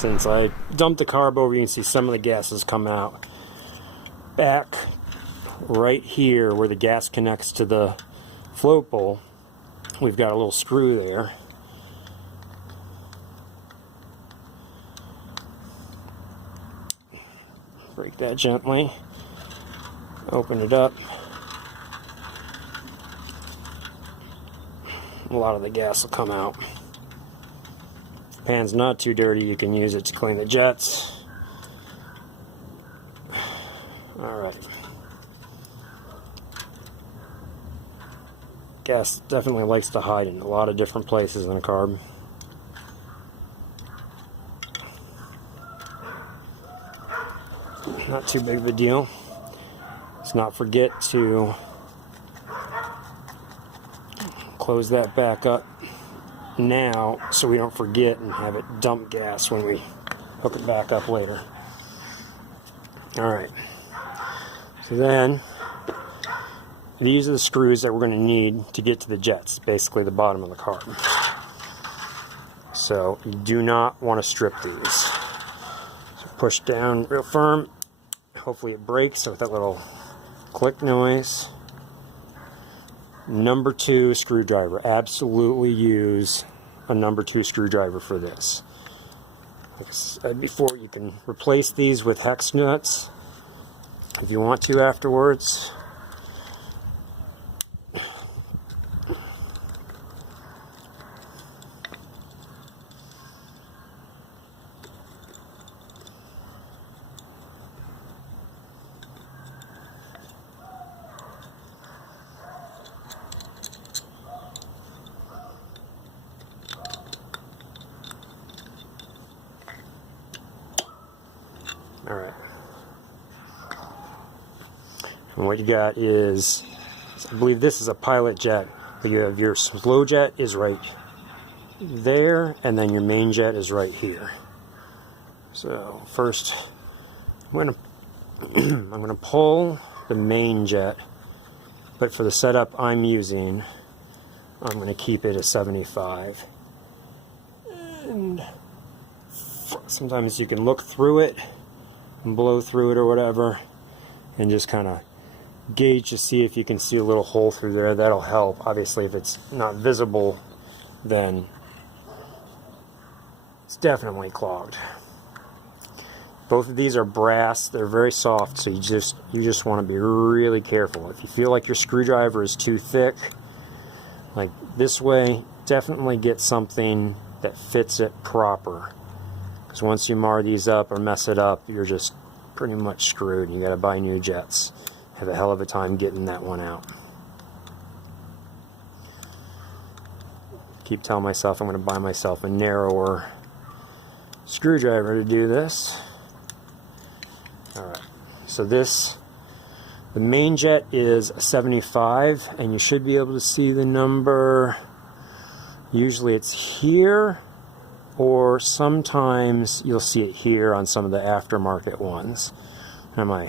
Since I dumped the carb over, you can see some of the gases come out. Back right here where the gas connects to the float bowl, we've got a little screw there. Break that gently. Open it up. A lot of the gas will come out. If the pan's not too dirty, you can use it to clean the jets. Alright. Gas definitely likes to hide in a lot of different places in a carb. Not too big of a deal. Let's not forget to close that back up now so we don't forget and have it dump gas when we hook it back up later. Alright, so then these are the screws that we're going to need to get to the jets, basically the bottom of the carb. So you do not want to strip these. So push down real firm. Hopefully it breaks with that little click noise. Number 2 screwdriver. Absolutely use a number 2 screwdriver for this. Like I said before, you can replace these with hex nuts if you want to afterwards. Alright. And what you got is, I believe this is a pilot jet. You have your slow jet is right there, and then your main jet is right here. So first, I'm gonna pull the main jet, but for the setup I'm using, I'm gonna keep it at 75. And sometimes you can look through it and blow through it or whatever, and just kind of gauge to see if you can see a little hole through there. That'll help. Obviously, if it's not visible, then it's definitely clogged. Both of these are brass. They're very soft, so you just want to be really careful. If you feel like your screwdriver is too thick, like this way, definitely get something that fits it proper. Because once you mar these up or mess it up, you're just pretty much screwed. You got to buy new jets. Have a hell of a time getting that one out. Keep telling myself I'm going to buy myself a narrower screwdriver to do this. Alright, so the main jet is a 75, and you should be able to see the number. Usually it's here, or sometimes you'll see it here on some of the aftermarket ones. I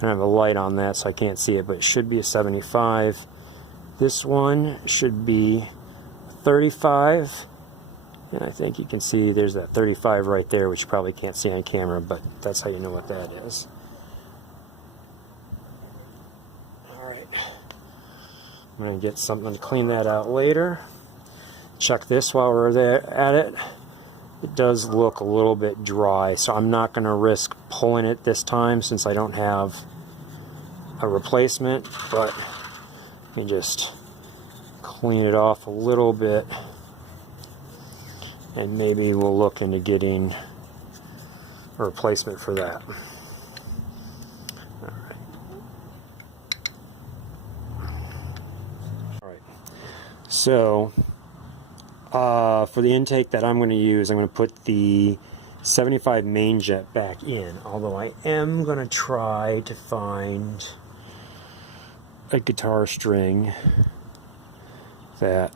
don't have a light on that, so I can't see it, but it should be a 75. This one should be 35, and I think you can see there's that 35 right there, which you probably can't see on camera, but that's how you know what that is. Alright, I'm going to get something to clean that out later. Check this while we're there at it. It does look a little bit dry, so I'm not going to risk pulling it this time since I don't have a replacement, but let me just clean it off a little bit, and maybe we'll look into getting a replacement for that. Alright, so for the intake that I'm going to use, I'm going to put the 75 main jet back in, although I am going to try to find a guitar string that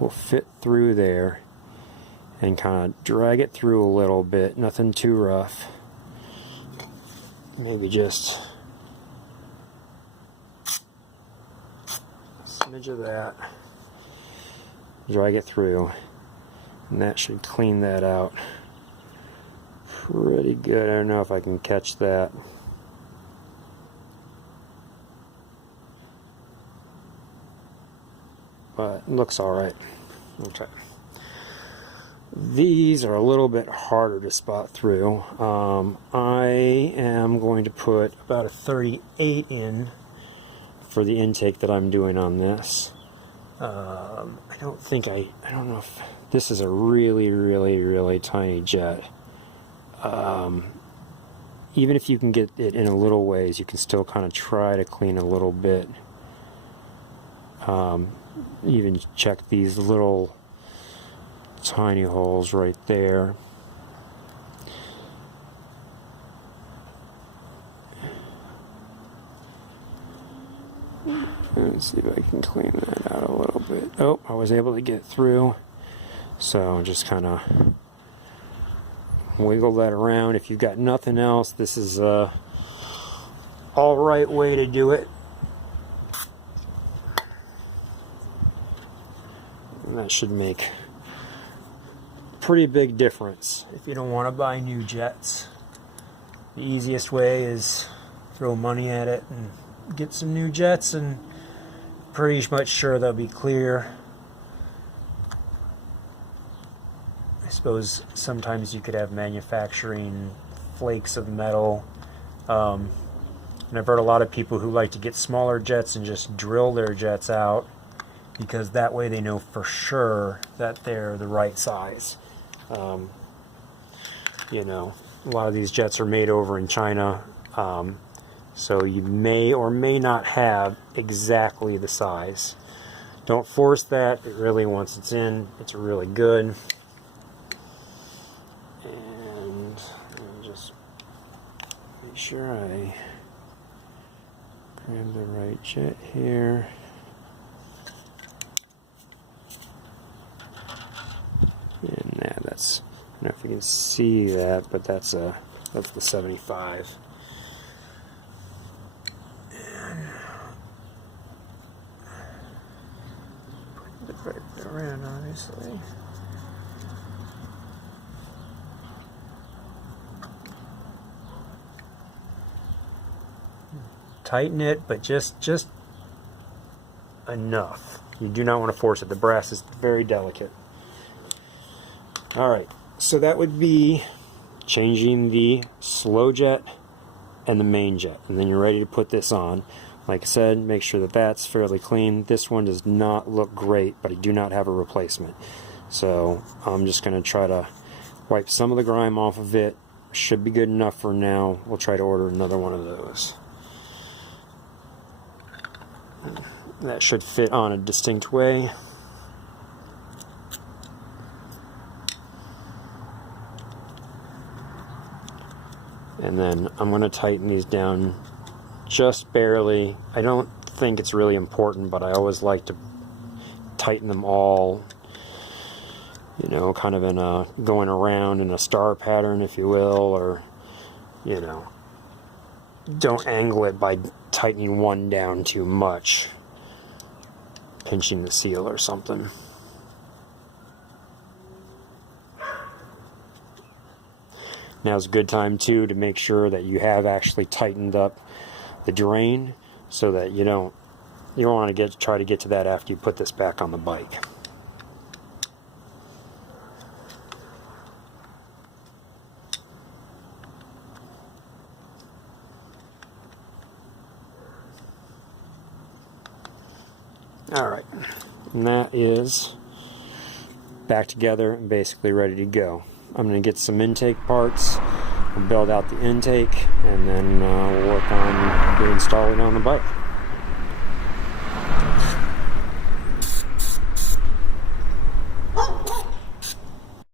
will fit through there and kind of drag it through a little bit, nothing too rough. Maybe just a smidge of that. Drag it through, and that should clean that out pretty good. I don't know if I can catch that. But it looks alright. Okay. These are a little bit harder to spot through. I am going to put about a 38 in for the intake that I'm doing on this. I don't know if this is a really tiny jet. Even if you can get it in a little ways, you can still kind of try to clean a little bit. Even check these little tiny holes right there. Let's see if I can clean that out a little bit. Oh, I was able to get through. So just kind of wiggle that around. If you've got nothing else, this is a alright way to do it. And that should make a pretty big difference if you don't want to buy new jets. The easiest way is throw money at it and get some new jets, and pretty much sure they'll be clear. I suppose sometimes you could have manufacturing flakes of metal. And I've heard a lot of people who like to get smaller jets and just drill their jets out, because that way they know for sure that they're the right size. You know, a lot of these jets are made over in China, so you may or may not have exactly the size. Don't force that. It really, once it's in, it's really good. And let me just make sure I grab the right jet here. And yeah, that's, I don't know if you can see that, but that's the 75. And put it right around, obviously. Tighten it, but just enough. You do not want to force it. The brass is very delicate. Alright, so that would be changing the slow jet and the main jet. And then you're ready to put this on. Like I said, make sure that that's fairly clean. This one does not look great, but I do not have a replacement. So I'm just going to try to wipe some of the grime off of it. Should be good enough for now. We'll try to order another one of those. That should fit on a distinct way. And then I'm going to tighten these down just barely. I don't think it's really important, but I always like to tighten them all, you know, kind of in a going around in a star pattern, if you will, or, you know, don't angle it by tightening one down too much, pinching the seal or something. Now's a good time too to make sure that you have actually tightened up the drain, so that you don't want to try to get to that after you put this back on the bike. Alright, and that is back together and basically ready to go. I'm going to get some intake parts, we'll build out the intake, and then we'll work on reinstalling it on the bike.